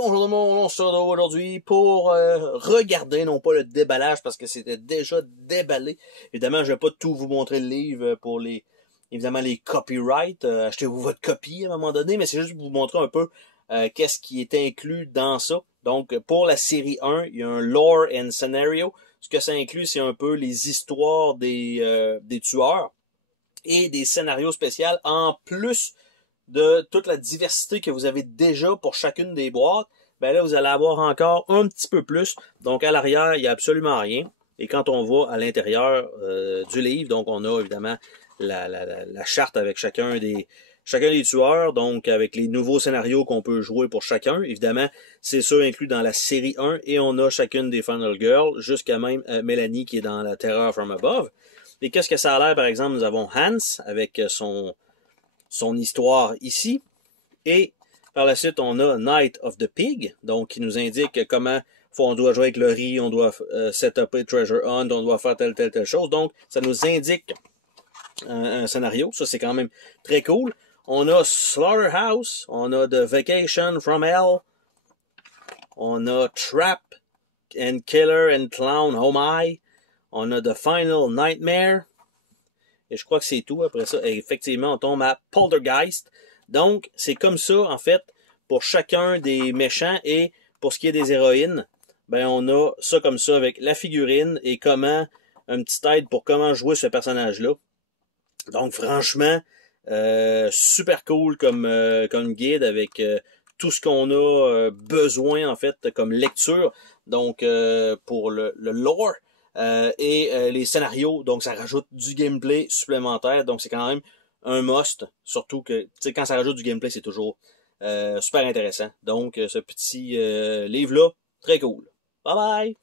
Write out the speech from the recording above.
Bonjour tout le monde, on se retrouve aujourd'hui pour regarder, non pas le déballage parce que c'était déjà déballé. Évidemment, je vais pas tout vous montrer le livre pour évidemment les copyrights. Achetez-vous votre copie à un moment donné, mais c'est juste pour vous montrer un peu qu'est-ce qui est inclus dans ça. Donc, pour la série 1, il y a un lore and scenario. Ce que ça inclut, c'est un peu les histoires des tueurs et des scénarios spéciaux en plus de toute la diversité que vous avez déjà pour chacune des boîtes. Ben là, vous allez avoir encore un petit peu plus. Donc, à l'arrière, il n'y a absolument rien. Et quand on va à l'intérieur du livre, donc on a évidemment la charte avec chacun des tueurs, donc avec les nouveaux scénarios qu'on peut jouer pour chacun. Évidemment, c'est ça inclus dans la série 1, et on a chacune des Final Girls, jusqu'à même Mélanie qui est dans la Terror from Above. Et qu'est-ce que ça a l'air, par exemple, nous avons Hans avec son histoire ici, et par la suite, on a Night of the Pig, donc qui nous indique comment on doit jouer avec le riz, on doit setuper Treasure Hunt, on doit faire telle chose. Donc, ça nous indique un scénario. Ça, c'est quand même très cool. On a Slaughterhouse, on a The Vacation from Hell, on a Trap and Killer and Clown Oh My, on a The Final Nightmare, et je crois que c'est tout. Après ça, effectivement, on tombe à Poltergeist. Donc, c'est comme ça, en fait, pour chacun des méchants. Et pour ce qui est des héroïnes, ben on a ça comme ça avec la figurine et comment, un petit aide pour comment jouer ce personnage-là. Donc, franchement, super cool comme guide avec tout ce qu'on a besoin, en fait, comme lecture. Donc, pour le lore. Et les scénarios, donc ça rajoute du gameplay supplémentaire, donc c'est quand même un must, surtout que tu sais quand ça rajoute du gameplay, c'est toujours super intéressant. Donc ce petit livre-là, très cool. Bye bye!